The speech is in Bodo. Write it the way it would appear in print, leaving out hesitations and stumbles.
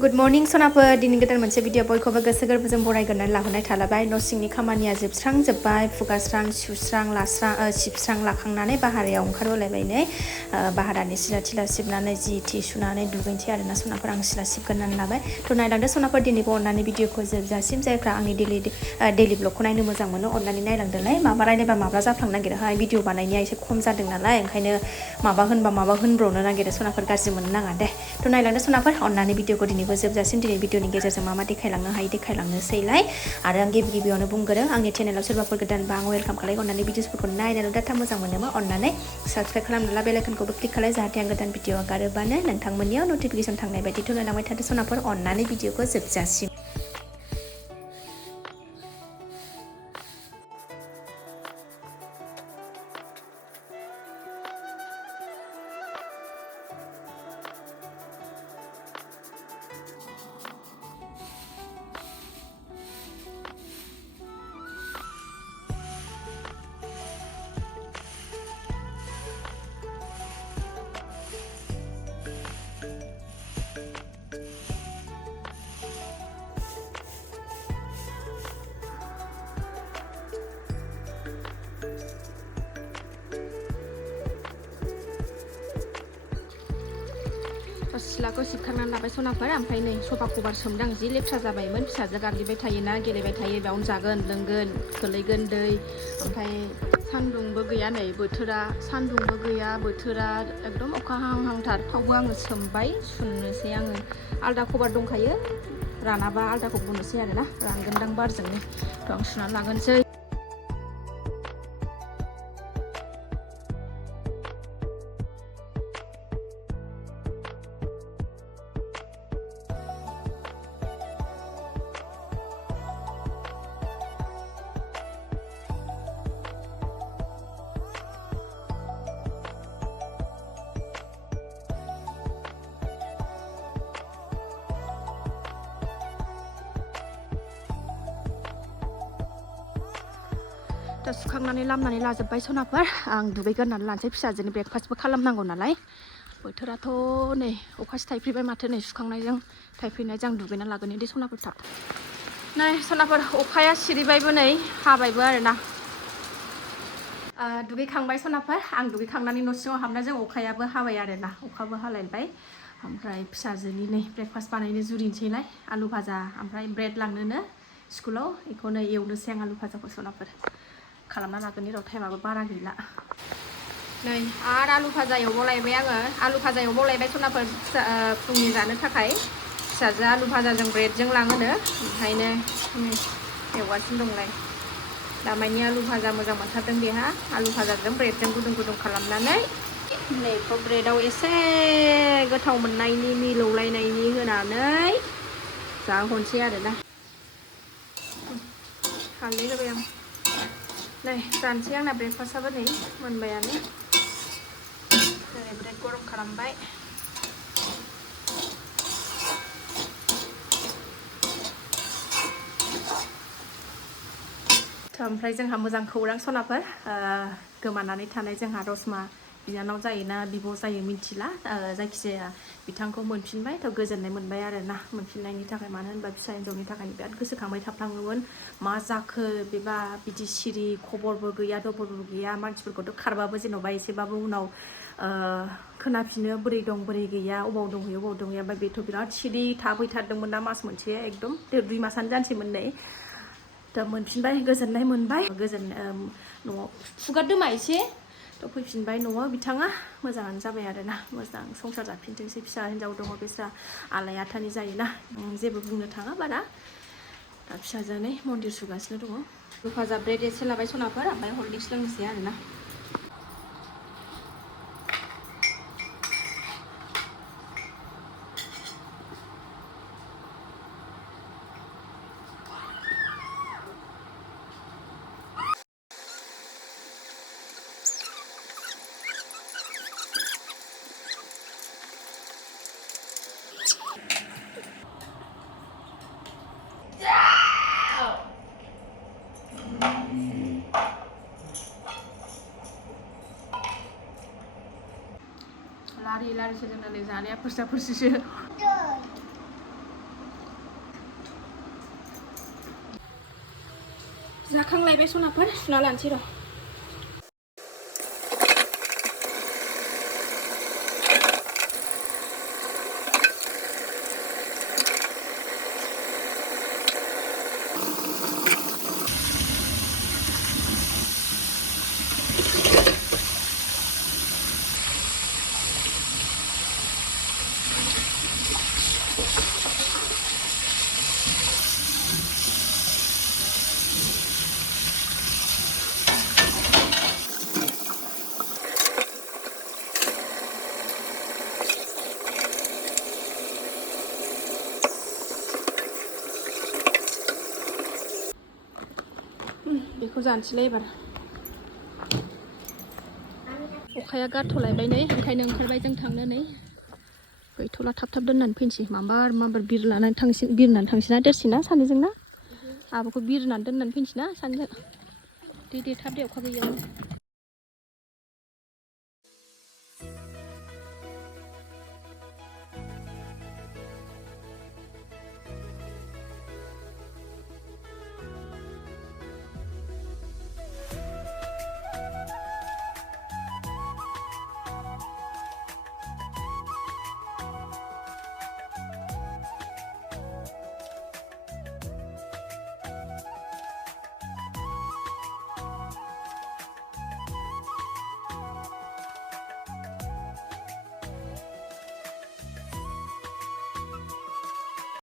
गुड मर्निं सनाफोर दिनै गोदान मोनसे भिडिअ बयखौबो गोसो गोरबोजों बरायग्रोनानै लाहोनाय थालाबाय न' सिंनि खामानिया जोबस्रांजोब्बाय फुगारस्रां सुस्रां सिबस्रां लाखांनानै बाहेरायाव ओंखारबोलायबाय नै बाहेरानि सिला थिला सिबनानै जि थि सुनानै दुगैनोसै आरोना सनाफोर आं सिला सिबग्रोनानै लाबाय थ' नायलांदो सनाफोर दिनैबो अननानै भिडिअखौ जोबजासिम जायफ्रा आंनि डेलि ब्लगखौ नायनो मोजां मोनो अननानै नायलांदोलाय माबा रायलायबा माब्ला जाफ्लांनो नागिरोहाय भिडिअ बानायनाया एसे खम जादों नालाय ओंखायनो माबा होनबा माबा होनब्रनो नागिरो सनाफोर गाज्रि मोननो नाङा दे थ' नायलांदो सनाफोर अननानै भिडिअखौ दिनैबो जोबजासिम दिनै भिडिअनि गेजेरजों मा देखायलांनो हायो देखायलांनोसैलाय आरो आं गिबियावनो बुंगोरो आंनि चेनेलाव सोरबाफोर गोदानबा आं वेलकाम खालाय अननानै भिडिअसफोरखौ नायनानै डाटा मोजां मोनोबा अननानै साबस्क्राइब खालामना ला बेल आइकनखौबो क्लिक खालाय जाहाथे आं गोदान भिडिअ आगारोबानो नोंथांमोननियाव नटिफिकेसन थांनाय बायदि थ' नायलांबाय थादो सनाफोर अननानै भिडिअखौ जोबजासिम सिलाखौ सिबखांनानै लाबाय सनाफोर ओमफ्राय नै सफा कभार सोमदां जि लेथ्रा जाबायमोन फिसाजो गाग्लिबाय थायोना गेलेबाय थायो बेयावनो जागोन लोंगोन खोलैगोन दै ओमफ्राय सान्दुंबो गैया नै बोथोरा सान्दुंबो गैया बोथोरा एकदम अखा हाहांथार थावबो आङो सोमबाय सुननोसै आङो आलदा कभार दंखायो रानाबा आलदाखौ बुनोसै आरोना रानगोनदां बारजोंनो थ' आं सुनानै लागोनसै दा सुखांनानै लामनानै लाजोब्बाय सनाफोर आं दुगैग्रोनानै लानोसै फिसाजोनि ब्रेकफास्टबो खालामनांगौ नालाय बोथोराथ' नै अखासो थाइफ्रिबाय माथो नै सुखांनायजों थाइफ्रिनायजों आं दुगैना लागोन दे सनाफोर थाब नै सनाफोर अखाया सिरिबायबो नै हाबायबो आरोना दुगैखांबाय सनाफोर आं दुगैखांनानै न' सिङाव हाबना जों अखायाबो हाबाय आरोना अखाबो हालायबाय ओमफ्राय फिसाजोनि नै ब्रेकफास्ट बानायनो जुरिनोसैलाय आलु भाजा ओमफ्राय ब्रेड लांनोनो स्कुलाव बेखौनो एवनोसै आं आलु भाजाखौ सनाफोर खालामना लागोननि र' टाइमाबो बारा गैला नै आरो आलु भाजा एवबावलायबाय आङो आलु भाजा एवबावलायबाय सनाफोर फुंनि जानो थाखाय फिसाजो आलु भाजाजों ब्रेडजों लाङोनो ओंखायनो एवगासिनो दंलाय दामानि आलु भाजा मोजां मोनथारदों बेहा आलु भाजाजों ब्रेडजों गुदुं गुदुं खालामनानै नैखौ ब्रेडआव एसे गोथाव मोननायनि मिलौलायनायनि होनानै जाहोनोसै आरोना हालदै होबाय आं नै जानोसै आंना ब्रेकफास्टआबो नै मोनबायानो ब्रेड गरम खालामबाय ओमफ्राय जोंहा मोजां खौरां सनाफोर गोमानानै थानाय जोंहा रसमा बिनानाव जायोना बिब' जायो मिथिला जायखिजाया बिथांखौ मोनफिनबाय थ' गोजोननाय मोनबाय आरोना मोनफिननायनि थाखाय मानो होनबा फिसा हिन्जावनि थाखाय बिराद गोसोखांबाय थाफ्लाङोमोन मा जाखो बेबा बिदि सिरि खबरबो गैया दबरबो गैया मानसिफोरखौथ' खारबाबो जेन'बा एसेबाबो उनाव खोनाफिनो बोरै दं बोरै गैया अबाव दंहैयो अबाव दंहैयो ओमफ्राय बेथ' बिराद सिरि थाफैथारदोंमोन ना मास मोनसे एकदम 2 मासानो जानोसैमोन नै दा मोनफिनबाय गोजोननाय मोनबाय न'आव फुगारदोमा एसे थ' फैफिनबाय न'आव बिथाङा मोजाङानो जाबाय आरोना मोजां संसार जाफिनथोंसै फिसा हिन्जाव दङ बेस्रा आलाय आथानि जायोना जेबो बुंनो थाङा बारा दा फिसाजोनै मन्दिर सुगासिनो दङ हेफाजाब ब्रेड एसे लाबाय सनाफोर ओमफ्राय हरलिक्स लोंनोसै आरोना लारि लारिसो जोंना नै जानाया फोरसा फोरसिसो जाखांलायबाय सनाफोर सुना लानोसै र'। बेखौ जानोसैलाय एबार अखाया गारथ'लायबाय नै ओंखायनो ओंखारबाय जों थांनो नै गैथ'ला थाब थाब दोननानै फैनोसै माबार बिरनानै थांसैना देरसिना सानैजों ना आब'खौ बिरनानै दोननानै फैनोसै ना सानैजों दे थाब दे अखा गैयावनो